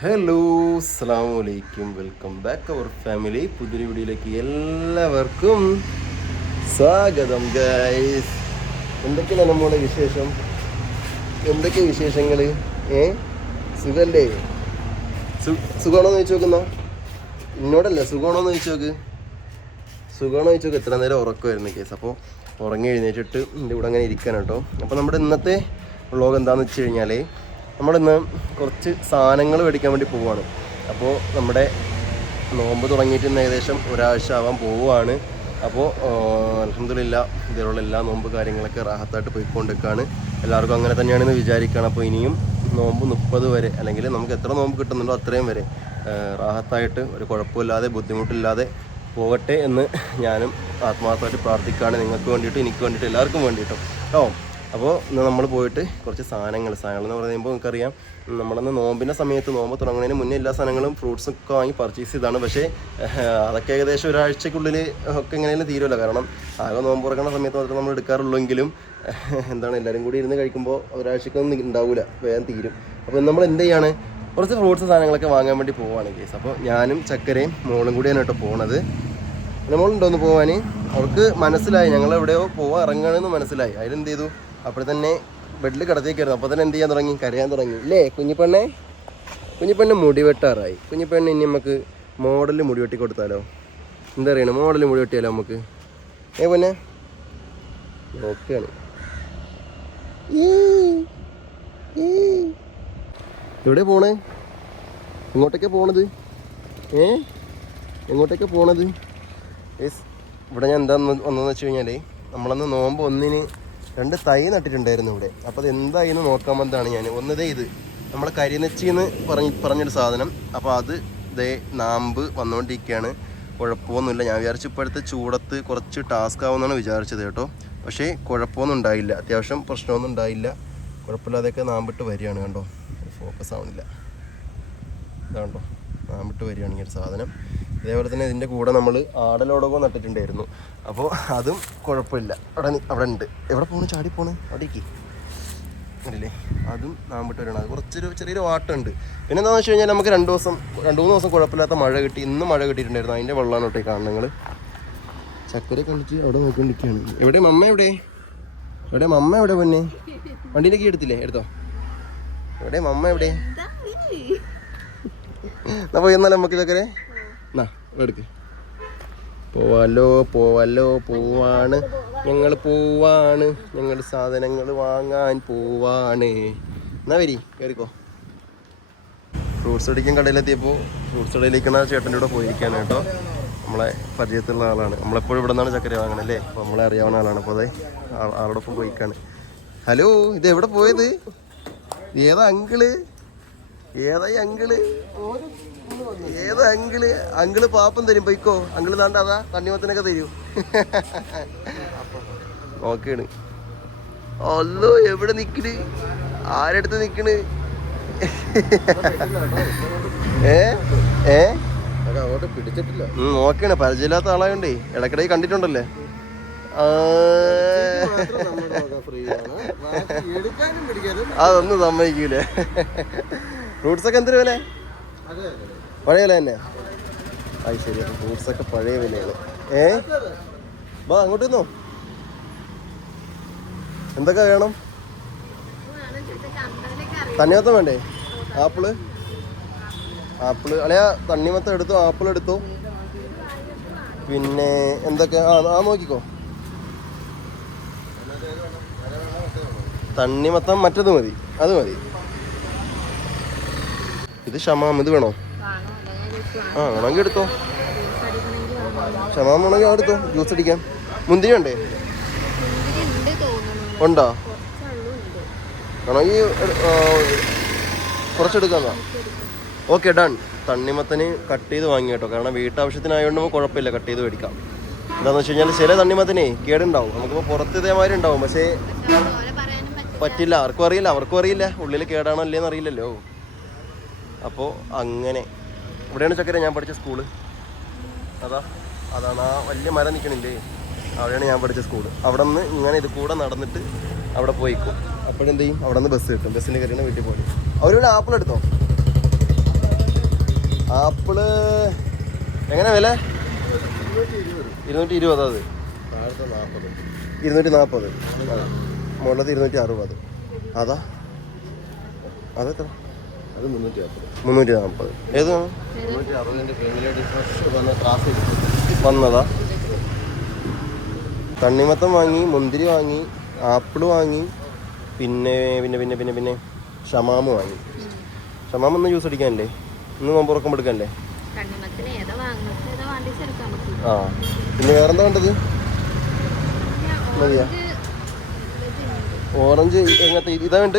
Hello അസ്സലാമു അലൈക്കും, welcome back അവർ family. പുതിയൊരു വീഡിയോയിലേക്ക് എല്ലാവർക്കും സ്വാഗതം ഗൈസ്. എന്തൊക്കെയാണ് നമ്മുടെ വിശേഷം? എന്തൊക്കെ വിശേഷങ്ങൾ? സുഖല്ലേ? സുഖമാണോന്ന് ചോദിച്ചു നോക്കുന്ന എന്നോടല്ല, സുഖമാണോന്ന് ചോദിച്ചു നോക്ക്. സുഖമാണോ ചോദിച്ചു നോക്ക്. എത്ര നേരം ഉറക്കമായിരുന്നു കേസ്. അപ്പോൾ ഉറങ്ങി എഴുന്നേറ്റിട്ട് എൻ്റെ കൂടെ അങ്ങനെ ഇരിക്കാൻ കേട്ടോ. അപ്പോൾ നമ്മുടെ ഇന്നത്തെ വ്ളോഗ് എന്താണെന്ന് വെച്ച് കഴിഞ്ഞാൽ, നമ്മളിന്ന് കുറച്ച് സാധനങ്ങൾ മേടിക്കാൻ വേണ്ടി പോവുകയാണ്. അപ്പോൾ നമ്മുടെ നോമ്പ് തുടങ്ങിയിട്ട് ഇന്ന് ഏകദേശം ഒരാഴ്ച ആവാൻ പോവുകയാണ്. അപ്പോൾ അൽഹംദുലില്ലാഹ് ഇതിലുള്ള എല്ലാ നോമ്പ് കാര്യങ്ങളൊക്കെ റാഹത്തായിട്ട് പോയിക്കൊണ്ടിരിക്കുകയാണ്. എല്ലാവർക്കും അങ്ങനെ തന്നെയാണെന്ന് വിചാരിക്കുകയാണ്. അപ്പോൾ ഇനിയും നോമ്പ് 30 വരെ, അല്ലെങ്കിൽ നമുക്ക് എത്ര നോമ്പ് കിട്ടുന്നുണ്ടോ അത്രയും വരെ റാഹത്തായിട്ട് ഒരു കുഴപ്പമില്ലാതെ ബുദ്ധിമുട്ടില്ലാതെ പോകട്ടെ എന്ന് ഞാനും ആത്മാർത്ഥമായിട്ട് പ്രാർത്ഥിക്കുകയാണ്. നിങ്ങൾക്ക് വേണ്ടിയിട്ട്, എനിക്ക് വേണ്ടിയിട്ട്, എല്ലാവർക്കും വേണ്ടിയിട്ടും കേട്ടോ. അപ്പോൾ ഇന്ന് നമ്മൾ പോയിട്ട് കുറച്ച് സാധനങ്ങൾ എന്ന് പറയുമ്പോൾ നമുക്കറിയാം, നമ്മളന്ന് നോമ്പിൻ്റെ സമയത്ത്, നോമ്പ് തുടങ്ങുന്നതിന് മുന്നേ എല്ലാ സാധനങ്ങളും ഫ്രൂട്ട്സൊക്കെ വാങ്ങി പർച്ചേസ് ചെയ്താണ്. പക്ഷേ അതൊക്കെ ഏകദേശം ഒരാഴ്ചക്കുള്ളിൽ ഒക്കെ എങ്ങനെയും തീരുമല്ലോ. കാരണം ആകെ നോമ്പ് തുറക്കുന്ന സമയത്ത് മാത്രമേ നമ്മൾ എടുക്കാറുള്ളെങ്കിലും എല്ലാവരും കൂടി ഇരുന്ന് കഴിക്കുമ്പോൾ ഒരാഴ്ചക്കൊന്നും ഉണ്ടാവില്ല, വേഗം തീരും. അപ്പോൾ നമ്മൾ എന്ത് ചെയ്യാണ്, കുറച്ച് ഫ്രൂട്ട്സ് സാധനങ്ങളൊക്കെ വാങ്ങാൻ വേണ്ടി പോവുകയാണ് കേസ്. അപ്പോൾ ഞാനും ചക്കരയും മോളും കൂടിയാണ് കേട്ടോ പോണത്. മോളുണ്ടോന്ന് പോകാൻ? അവർക്ക് മനസ്സിലായി ഞങ്ങൾ എവിടെയോ പോവാൻ ഇറങ്ങണമെന്ന് മനസ്സിലായി. അതിലെന്ത് ചെയ്തു, അപ്പോൾ തന്നെ ബെഡിൽ കിടത്തേക്കായിരുന്നു. അപ്പോൾ തന്നെ എന്ത് ചെയ്യാൻ തുടങ്ങി, കരയാൻ തുടങ്ങി. ഇല്ലേ കുഞ്ഞിപ്പെണ്ണെ മുടി വെട്ടാറായി. കുഞ്ഞിപ്പെണ്ണെ ഇനി നമുക്ക് മോഡലിൽ മുടി വെട്ടി കൊടുത്താലോ? എന്താ അറിയണ, മോഡലിൽ മുടി വെട്ടിയാലോ നമുക്ക്? പിന്നെ ഓക്കെയാണ്. എവിടെ പോണേ? എങ്ങോട്ടേക്കാണ് പോണത്? എങ്ങോട്ടേക്കാണ് പോണത്? ഇവിടെ ഞാൻ എന്താ വന്നതെന്ന് വെച്ച് കഴിഞ്ഞാൽ, നമ്മളന്ന് നോമ്പ് 1-ന് 2 തൈ നട്ടിട്ടുണ്ടായിരുന്നു ഇവിടെ. അപ്പോൾ അത് എന്തായിന്ന് നോക്കാൻ വന്നതാണ് ഞാൻ. ഒന്നതേ ഇത് നമ്മളെ കരിനെച്ചിന്ന് പറഞ്ഞൊരു സാധനം. അപ്പോൾ അത് ദേ നാമ്പ് വന്നുകൊണ്ടിരിക്കുകയാണ്. കുഴപ്പമൊന്നുമില്ല. ഞാൻ വിചാരിച്ചു ഇപ്പോഴത്തെ ചൂടത്ത് കുറച്ച് ടാസ്ക് ആവുമെന്നാണ് വിചാരിച്ചത് കേട്ടോ. പക്ഷേ കുഴപ്പമൊന്നും ഉണ്ടായില്ല, അത്യാവശ്യം പ്രശ്നമൊന്നും ഉണ്ടായില്ല. കുഴപ്പമില്ലാതെയൊക്കെ നാമ്പിട്ട് വരികയാണ്. കണ്ടോ, ഫോക്കസ് ആവുന്നില്ല. ഇതാണ്ടോ, നാമ്പിട്ട് വരികയാണ് ഈ ഒരു സാധനം. അതേപോലെ തന്നെ ഇതിൻ്റെ കൂടെ നമ്മൾ ആടലോടകവും നട്ടിട്ടുണ്ടായിരുന്നു. അപ്പോൾ അതും കുഴപ്പമില്ല. അവിടെ ഉണ്ട്. എവിടെ പോകണം? ചാടി പോണ് അവിടേക്ക് ഉണ്ടല്ലേ. അതും നാമ്പിട്ട് വരണം. അത് ചെറിയൊരു വാട്ടുണ്ട്. പിന്നെ എന്താണെന്ന് വെച്ച് കഴിഞ്ഞാൽ, നമുക്ക് 2-3 ദിവസം കുഴപ്പമില്ലാത്ത മഴ കിട്ടി. ഇന്ന് മഴ കിട്ടിയിട്ടുണ്ടായിരുന്നു. അതിൻ്റെ വെള്ളമാണ് കേട്ടോ കാണുന്നത്. നിങ്ങൾ ചക്കര കളിച്ച് അവിടെ നോക്കിക്കൊണ്ടിരിക്കുകയാണ്. എവിടെ മമ്മ? മമ്മ എവിടെ? പൊന്നെ വണ്ടിയിലേക്ക് എടുത്തില്ലേ? എടുത്തോ. എവിടെ മമ്മ? എവിടെ? എന്നാ പോയി എന്നാലും നമുക്ക് ചക്കരെ എന്നാ എടുക്ക്. പോവാലോ പോവാണ് ഞങ്ങൾ സാധനങ്ങൾ വാങ്ങാൻ പോവാണ്. എന്നാ വരി, കയറിക്കോ. ഫ്രൂട്ട്സ് അടിക്കാൻ കടയിലെത്തിയപ്പോൾ ഫ്രൂട്ട്സ് കടയിലേക്കാണ് ചേട്ടൻ്റെ കൂടെ പോയിരിക്കുകയാണ് കേട്ടോ. നമ്മളെ പരിചയത്തിലുള്ള ആളാണ്. നമ്മളെപ്പോഴും ഇവിടെ നിന്നാണ് ചക്കര വാങ്ങണല്ലേ. അപ്പോൾ നമ്മളെ അറിയാവുന്ന ആളാണ്. അപ്പോൾ അതെ ആളോടൊപ്പം പോയിക്കാണ്. ഹലോ, ഇത് എവിടെ പോയത്? ഏതാ അങ്കിള്? അങ്കിള് പാപ്പം തരും, പൊയ്ക്കോ. അങ്കിള് താണ്ട അതാ തണ്ണിമത്തനൊക്കെ തരൂ. ഓക്കെയാണ്. അല്ലോ, എവിടെ നിക്കണ്? ആരെടുത്ത് നിക്കണ്? ഓക്കെയാണ്. പരിചയമില്ലാത്ത ആളായോണ്ടേ ഇടക്കിടയിൽ കണ്ടിട്ടുണ്ടല്ലേ. അതൊന്നും സമ്മതിക്കൂലേ. ഫ്രൂട്ട്സൊക്കെ എന്തൊരു വില? പഴയ വില തന്നെ. അത് ശരി. അപ്പം ഫ്രൂട്ട്സൊക്കെ പഴയ വിലയാണ്. വാ അങ്ങോട്ട് നിന്നോ. എന്തൊക്കെ വേണം? തണ്ണിമത്തം വേണ്ടേ? ആപ്പിള് അല്ലയാ, തണ്ണിമത്തം എടുത്തോ, ആപ്പിൾ എടുത്തോ. പിന്നെ എന്തൊക്കെ? നോക്കിക്കോ. തണ്ണിമത്തം മറ്റത് മതി, അത് മതി. ഇത് ഷമാം, ഇത് വേണോ? വേണമെങ്കിൽ എടുത്തോ. ഷമാം വേണമെങ്കിൽ എടുത്തോ, ജ്യൂസ് അടിക്കാം. മുന്തിരി ഉണ്ടേ? ഉണ്ടോ? വേണമെങ്കിൽ കുറച്ചെടുക്കാന്നാ. Okay, done. തണ്ണിമത്തന് കട്ട് ചെയ്ത് വാങ്ങി കേട്ടോ. കാരണം വീട്ടാവശ്യത്തിനായതുകൊണ്ട് നമുക്ക് കുഴപ്പമില്ല, കട്ട് ചെയ്ത് മേടിക്കാം. എന്താണെന്ന് വെച്ച് കഴിഞ്ഞാൽ ചില തണ്ണിമത്തനെ കേടുണ്ടാവും. നമുക്കിപ്പോൾ പുറത്ത് ഇതേമാതിരി ഉണ്ടാവും, പക്ഷേ പറ്റില്ല. അവർക്കും അറിയില്ല ഉള്ളിൽ കേടാണോ അല്ലേന്ന് അറിയില്ലല്ലോ. അപ്പോൾ അങ്ങനെ ഇവിടെയാണ് ചക്കര ഞാൻ പഠിച്ച സ്കൂള്. അതാണ് ആ വലിയ മരം നിൽക്കണില്ലേ, അവിടെയാണ് ഞാൻ പഠിച്ച സ്കൂള്. അവിടെ നിന്ന് ഇങ്ങനെ ഇത് കൂടെ നടന്നിട്ട് അവിടെ പോയിക്കും. അപ്പോഴെന്ത് ചെയ്യും, അവിടെ നിന്ന് ബസ് കിട്ടും. ബസ്സിന് കയറിയാണ് വീട്ടിൽ പോയി. അവരോട് ആപ്പിൾ എടുത്തോ. ആപ്പിള് എങ്ങനെ വില? 220. അത് 240. മുള്ളത് 260. അതാ അതെത്ര? അത് 340. ഏത് വന്നതാ? തണ്ണിമത്തം വാങ്ങി, മുന്തിരി വാങ്ങി, ആപ്പിള് വാങ്ങി, പിന്നെ പിന്നെ പിന്നെ പിന്നെ പിന്നെ ഷമാമ് വാങ്ങി. ഷമാമൊന്നും ജ്യൂസ് അടിക്കാനല്ലേ? ഇന്ന് നോമ്പ് തുറക്കുമ്പോൾ എടുക്കാനല്ലേ? ആ പിന്നെ വേറെന്താ വേണ്ടത്? മതിയാ? ഓറഞ്ച് എങ്ങനത്തെ ഇതാ വേണ്ട?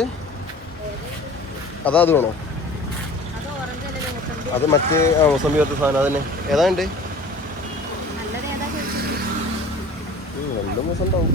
അതാ അത് വേണോ? അത് മറ്റേ മൊസമ്പി പോലത്തെ സാധനം അതന്നെ. ഏതാ ഉണ്ട്? നല്ല മൊസം ഉണ്ടാവും.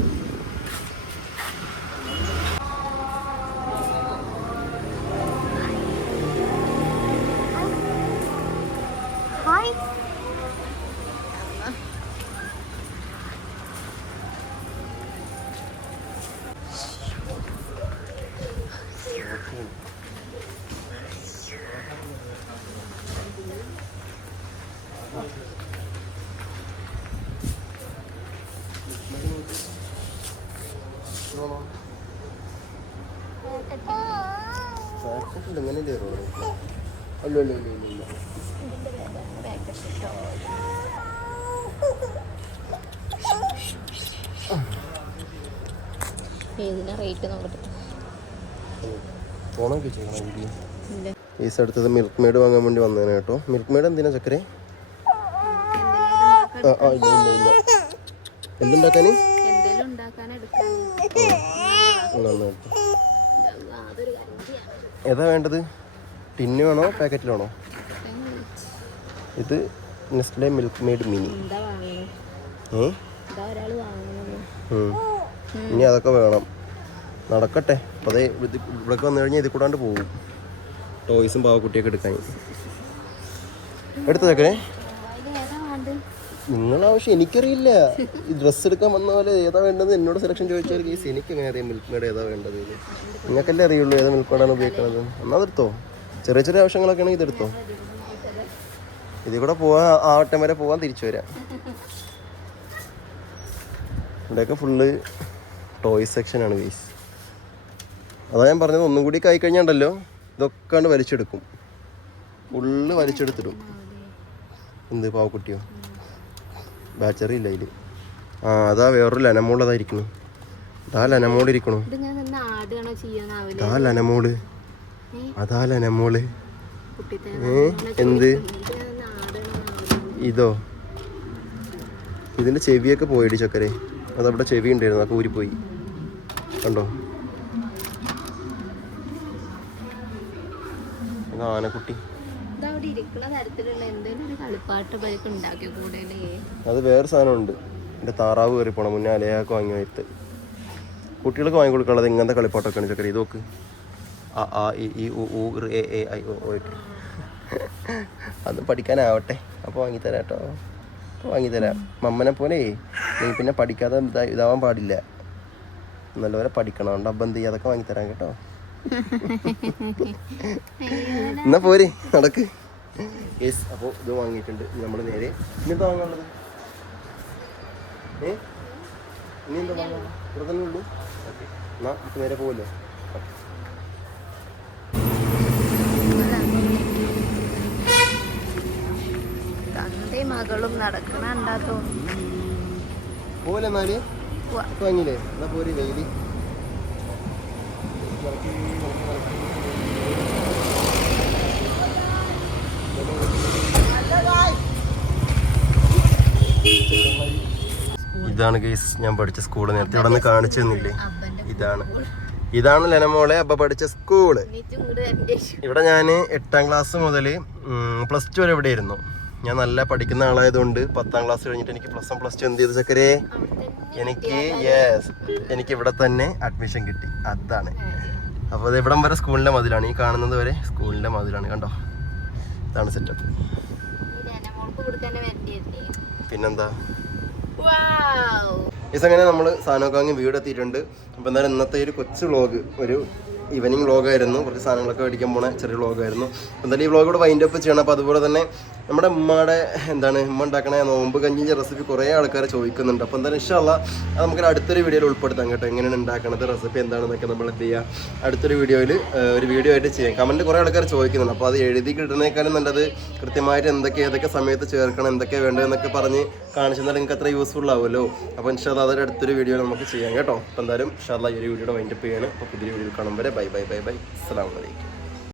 ഇങ്ങനെ അല്ലോ അല്ലോ അല്ലോ ഇല്ല. പൈസ എടുത്തത് മിൽക്ക് മെയ്ഡ് വാങ്ങാൻ വേണ്ടി വന്നേനെ കേട്ടോ. മിൽക്ക് മെയ്ഡ് എന്തിനാ ചക്കരെ? ഇല്ല ഇല്ല ഇല്ല. എന്തുണ്ടാക്കാന്? ഏതാ വേണ്ടത്? ടിന്ന് വേണോ പാക്കറ്റിലാണോ? ഇത് നെസ്ലെ മിൽക്ക് മെയ്ഡ് മിനി. ഇനി അതൊക്കെ വേണം. നടക്കട്ടെ. അപ്പോൾ അതേ ഇവിടേക്ക് വന്നു കഴിഞ്ഞാൽ ഇതിൽ കൂടാണ്ട് പോകും. ടോയ്സും പാവക്കുട്ടിയൊക്കെ എടുക്കാൻ. എടുത്ത ചക്കനെ നിങ്ങളാവശ്യം എനിക്കറിയില്ല. ഈ ഡ്രസ്സ് എടുക്കാൻ വന്ന പോലെ ഏതാ വേണ്ടത് എന്നോട് സെലക്ഷൻ ചോദിച്ചാൽ കേസ് എനിക്ക് എങ്ങനെ അറിയാം മിൽക്ക് മെയ്ഡ് ഏതാ വേണ്ടത്? നിങ്ങൾക്കല്ലേ അറിയുള്ളൂ ഏതാ മിൽക്ക് മെയ്ഡാണ് ഉപയോഗിക്കുന്നത്. എന്നാൽ അതെടുത്തോ. ചെറിയ ചെറിയ ആവശ്യങ്ങളൊക്കെ ആണെങ്കിൽ ഇതെടുത്തോ. ഇതിൽ കൂടെ പോകാൻ ആവട്ടം വരെ പോകാൻ തിരിച്ചു വരാം. ഇവിടെയൊക്കെ ഫുള്ള് ടോയ്സ് സെക്ഷനാണ് കേസ്. അതാ ഞാൻ പറഞ്ഞത്, ഒന്നും കൂടി കഴിഞ്ഞാണ്ടല്ലോ ഇതൊക്കെ ആണ് വലിച്ചെടുക്കും. ഫുള്ള് വലിച്ചെടുത്തിടും. എന്ത് പാവക്കുട്ടിയോ? ബാച്ചറി ഇല്ല അതിൽ. അതാ വേറൊരു ലനമോളതായിരിക്കണു. അതാ ലനമോളിരിക്കണു. അതാ ലനമോള്. അതാ ലനമോള്. എന്ത് ഇതോ? ഇതിൻ്റെ ചെവിയൊക്കെ പോയിടി ചക്കരെ. അതവിടെ ചെവി ഉണ്ടായിരുന്നു, അതൊക്കെ ഊരിപ്പോയി. കണ്ടോ? ആനക്കുട്ടി. അത് വേറെ സാധനമുണ്ട്. എൻ്റെ താറാവ് കയറി പോണം. മുന്നേ അലയാക്ക് വാങ്ങി വയത്ത് കുട്ടികൾക്ക് വാങ്ങി കൊടുക്കാനുള്ളത് ഇങ്ങനത്തെ കളിപ്പാട്ടൊക്കെയാണ് ചക്കര. ഇത് നോക്ക്. അത് പഠിക്കാനാവട്ടെ. അപ്പോൾ വാങ്ങിത്തരാം കേട്ടോ. വാങ്ങിത്തരാം. മമ്മനെ പോലെ നീ പിന്നെ പഠിക്കാതെ ഇതാവാൻ പാടില്ല. നല്ലപോലെ പഠിക്കണം. അതുകൊണ്ട് അപ്പം എന്ത് ചെയ്യാം, അതൊക്കെ വാങ്ങിത്തരാം കേട്ടോ. എന്നാ പോരെ, നടക്ക്. യെസ്. അപ്പോൾ ഇത് വാങ്ങിയിട്ടുണ്ട്. നമ്മൾ നേരെ ഇനി എന്താ വാങ്ങാനുള്ളത്? ഇനി എന്താ വാങ്ങാൻ? ഇവിടെ തന്നെ ഉള്ളൂ. ഓക്കെ, എന്നാ നമുക്ക് നേരെ പോവല്ലോ. മകളും നടക്കണോ പോലെ. എന്നാല് വാങ്ങിയില്ലേ? എന്നാ പോരെ. വെയില് ഇതാണ് ഗൈസ് ഞാൻ പഠിച്ച സ്കൂള്. നേരത്തെ ഇവിടെ നിന്ന് കാണിച്ചു തന്നില്ലേ? ഇതാണ് ലനമോളെ അബ്ബ പഠിച്ച സ്കൂള്. ഇവിടെ ഞാൻ 8ാം ക്ലാസ് മുതൽ +2 വരെ ഇവിടെ ആയിരുന്നു. ഞാൻ നല്ല പഠിക്കുന്ന ആളായതുകൊണ്ട് 10ാം ക്ലാസ് കഴിഞ്ഞിട്ട് എനിക്ക് +1 +2 എന്ത് ചെയ്തു ചക്കരെ? എനിക്ക് ഇവിടെ തന്നെ അഡ്മിഷൻ കിട്ടി. അതാണ്. അപ്പോൾ അത് ഇവിടം വരെ സ്കൂളിൻ്റെ മതിലാണ്. ഈ കാണുന്നത് വരെ സ്കൂളിൻ്റെ മതിലാണ്. കണ്ടോ? ഇതാണ് സെറ്റപ്പ്. പിന്നെന്താ അങ്ങനെ നമ്മൾ സാധനമൊക്കെ വാങ്ങി വീടെത്തിയിട്ടുണ്ട്. അപ്പോൾ എന്തായാലും ഇന്നത്തെ ഒരു കൊച്ചു വ്ളോഗ്, ഒരു ഈവനിങ് വ്ളോഗായിരുന്നു, കുറച്ച് സാധനങ്ങളൊക്കെ മേടിക്കാൻ പോണ ചെറിയ വ്ളോഗായിരുന്നു. എന്തായാലും ഈ വ്ളോഗോട് വൈൻഡ് അപ്പ് ചെയ്യണം. അപ്പോൾ അതുപോലെ തന്നെ നമ്മുടെ ഉമ്മയുടെ ഉമ്മ ഉണ്ടാക്കണ നോമ്പ് കഞ്ഞിൻ്റെ റെസിപ്പി കുറേ ആൾക്കാർ ചോദിക്കുന്നുണ്ട്. അപ്പോൾ എന്തായാലും ഇൻഷാ അല്ലാഹ് അത് നമുക്ക് അടുത്തൊരു വീഡിയോയിൽ ഉൾപ്പെടുത്താം കേട്ടോ. എങ്ങനെയാണ് ഉണ്ടാക്കണത്, റെസിപ്പി എന്താണെന്നൊക്കെ നമ്മൾ എന്ത് ചെയ്യുക അടുത്തൊരു വീഡിയോയിൽ ഒരു വീഡിയോ ആയിട്ട് ചെയ്യാം. കമൻറ്റ് കുറേ ആൾക്കാർ ചോദിക്കുന്നുണ്ട്. അപ്പോൾ അത് എഴുതി കിട്ടുന്നതിനേക്കാളും നല്ലത് കൃത്യമായിട്ട് ഏതൊക്കെ സമയത്ത് ചേർക്കണം, എന്തൊക്കെ വേണ്ടതെന്നൊക്കെ പറഞ്ഞ് കാണിച്ചു തന്നാൽ നിങ്ങൾക്ക് അത്ര യൂസ്ഫുൾ ആവുമല്ലോ. അപ്പോൾ ഇൻഷാ അല്ലാഹ് അതൊരു അടുത്തൊരു വീഡിയോ നമുക്ക് ചെയ്യാം കേട്ടോ. അപ്പോൾ എന്തായാലും ഇൻഷാ അല്ലാഹ് ഈ ഒരു വീഡിയോയുടെ വൈൻഡ് അപ്പ് ചെയ്യാണ്. അപ്പോൾ പുതിയ വീഡിയോയിൽ കാണും വരെ ബൈ. അസ്സലാമു അലൈക്കും.